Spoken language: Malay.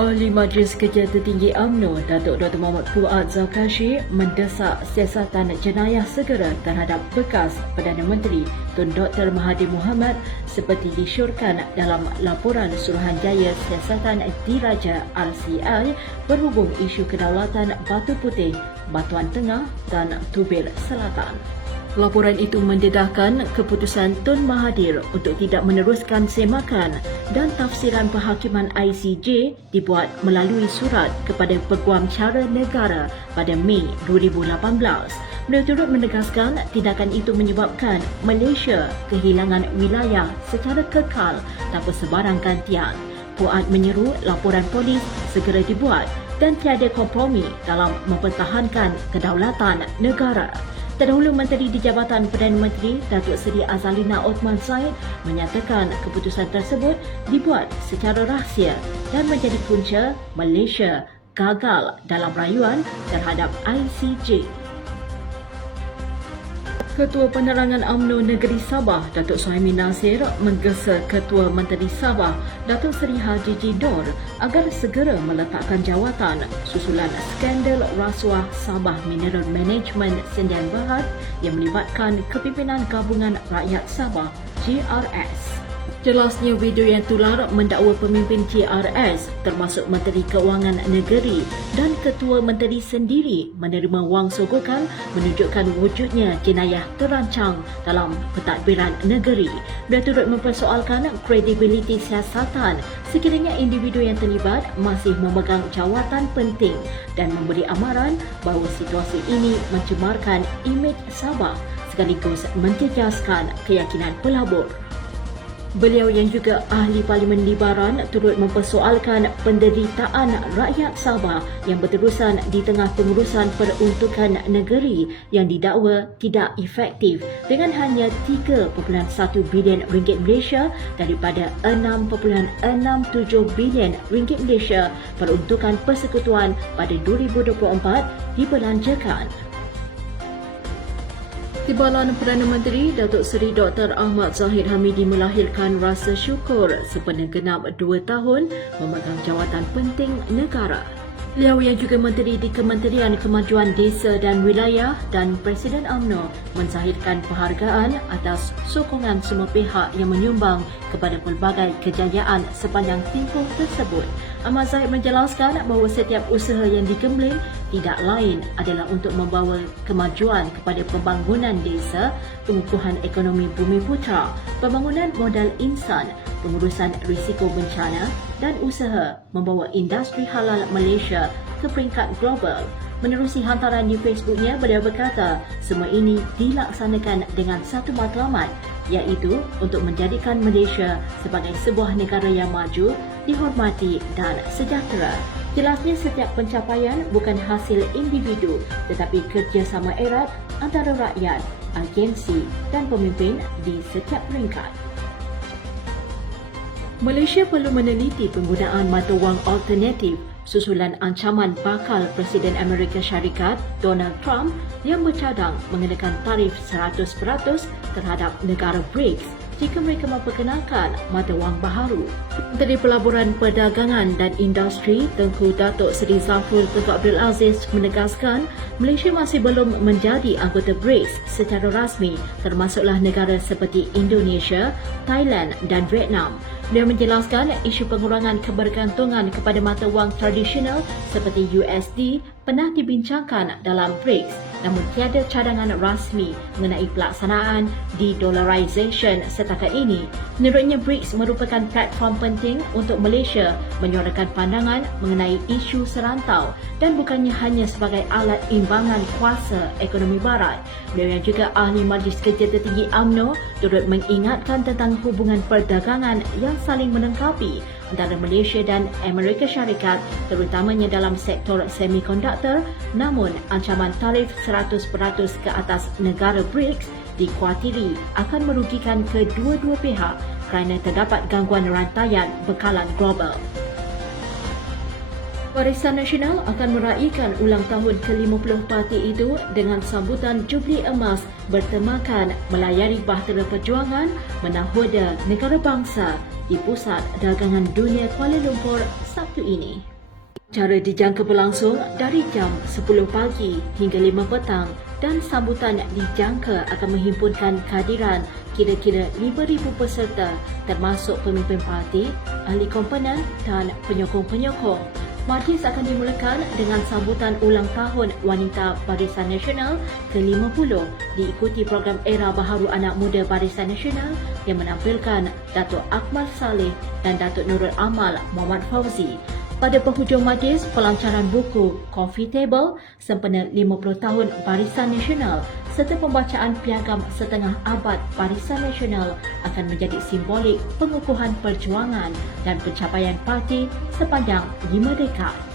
Ahli Majlis Kerja Tertinggi UMNO, Datuk Dr. Muhammad Fuad Zarkashi mendesak siasatan jenayah segera terhadap bekas Perdana Menteri Tun Dr. Mahathir Mohamad seperti disyorkan dalam laporan Suruhanjaya Siasatan Diraja RCI berhubung isu kedaulatan Batu Putih, Batuan Tengah dan Tubir Selatan. Laporan itu mendedahkan keputusan Tun Mahathir untuk tidak meneruskan semakan dan tafsiran penghakiman ICJ dibuat melalui surat kepada Peguam Cara Negara pada Mei 2018. Beliau turut menegaskan tindakan itu menyebabkan Malaysia kehilangan wilayah secara kekal tanpa sebarang gantian. Fuad menyeru laporan polis segera dibuat dan tiada kompromi dalam mempertahankan kedaulatan negara. Terdahulu Menteri di Jabatan Perdana Menteri Datuk Seri Azalina Othman Said menyatakan keputusan tersebut dibuat secara rahsia dan menjadi punca Malaysia gagal dalam rayuan terhadap ICJ. Ketua Penerangan UMNO Negeri Sabah, Datuk Suhaimin Nasir menggesa Ketua Menteri Sabah, Datuk Seri Haji Jidor agar segera meletakkan jawatan susulan skandal rasuah Sabah Mineral Management Sendian Berhad yang melibatkan kepimpinan Gabungan Rakyat Sabah, GRS. Jelasnya video yang tular mendakwa pemimpin GRS termasuk Menteri Keuangan Negeri dan Ketua Menteri sendiri menerima wang sogokan menunjukkan wujudnya jenayah terancang dalam pentadbiran negeri. Beliau turut mempersoalkan kredibiliti siasatan sekiranya individu yang terlibat masih memegang jawatan penting dan memberi amaran bahawa situasi ini mencemarkan imej Sabah sekaligus menjejaskan keyakinan pelabur. Beliau yang juga ahli Parlimen Libaran turut mempersoalkan penderitaan rakyat Sabah yang berterusan di tengah pengurusan peruntukan negeri yang didakwa tidak efektif dengan hanya 3.1 bilion ringgit Malaysia daripada 6.67 bilion ringgit Malaysia peruntukan persekutuan pada 2024 dibelanjakan. Timbalan Perdana Menteri Datuk Seri Dr. Ahmad Zahid Hamidi melahirkan rasa syukur sempena genap 2 tahun memegang jawatan penting negara. Beliau yang juga Menteri di Kementerian Kemajuan Desa dan Wilayah dan Presiden UMNO menzahirkan penghargaan atas sokongan semua pihak yang menyumbang kepada pelbagai kejayaan sepanjang tempoh tersebut. Ahmad Zahid menjelaskan bahawa setiap usaha yang digembling tidak lain adalah untuk membawa kemajuan kepada pembangunan desa, pengukuhan ekonomi bumi putra, pembangunan modal insan, pengurusan risiko bencana dan usaha membawa industri halal Malaysia ke peringkat global. Menerusi hantaran di Facebooknya, beliau berkata semua ini dilaksanakan dengan satu matlamat, iaitu untuk menjadikan Malaysia sebagai sebuah negara yang maju, dihormati dan sejahtera. Jelasnya setiap pencapaian bukan hasil individu tetapi kerjasama erat antara rakyat, agensi dan pemimpin di setiap peringkat. Malaysia perlu meneliti penggunaan mata wang alternatif susulan ancaman bakal Presiden Amerika Syarikat Donald Trump yang bercadang mengenakan tarif 100% terhadap negara BRICS jika mereka memperkenalkan mata wang baharu. Menteri Pelaburan Perdagangan dan Industri Tengku Datuk Seri Zafrul Tunku Abdul Aziz menegaskan Malaysia masih belum menjadi anggota BRICS secara rasmi, termasuklah negara seperti Indonesia, Thailand dan Vietnam. Beliau menjelaskan isu pengurangan kebergantungan kepada mata wang tradisional seperti USD pernah dibincangkan dalam BRICS, namun tiada cadangan rasmi mengenai pelaksanaan de-dollarization setakat ini. Menurutnya, BRICS merupakan platform penting untuk Malaysia menyuarakan pandangan mengenai isu serantau dan bukannya hanya sebagai alat imbangan kuasa ekonomi barat. Beliau yang juga ahli Majlis Kerja Tertinggi UMNO turut mengingatkan tentang hubungan perdagangan yang saling melengkapi antara Malaysia dan Amerika Syarikat, terutamanya dalam sektor semikonduktor. Namun, ancaman tarif 100% ke atas negara BRICS dikuatiri akan merugikan kedua-dua pihak kerana terdapat gangguan rantaian bekalan global. Barisan Nasional akan meraihkan ulang tahun ke-50 parti itu dengan sambutan Jubli Emas bertemakan melayari bahtera perjuangan menahoda negara bangsa di Pusat Dagangan Dunia Kuala Lumpur Sabtu ini. Acara dijangka berlangsung dari jam 10 pagi hingga 5 petang dan sambutan dijangka akan menghimpunkan kehadiran kira-kira 5,000 peserta termasuk pemimpin parti, ahli komponen dan penyokong-penyokong. Majlis akan dimulakan dengan sambutan ulang tahun Wanita Barisan Nasional ke-50 diikuti program Era Baharu Anak Muda Barisan Nasional yang menampilkan Datuk Akmal Saleh dan Datuk Nurul Amal Muhammad Fauzi. Pada penghujung majlis, pelancaran buku Coffee Table sempena 50 tahun Barisan Nasional serta pembacaan piagam setengah abad Barisan Nasional akan menjadi simbolik pengukuhan perjuangan dan pencapaian parti sepanjang 5 dekad.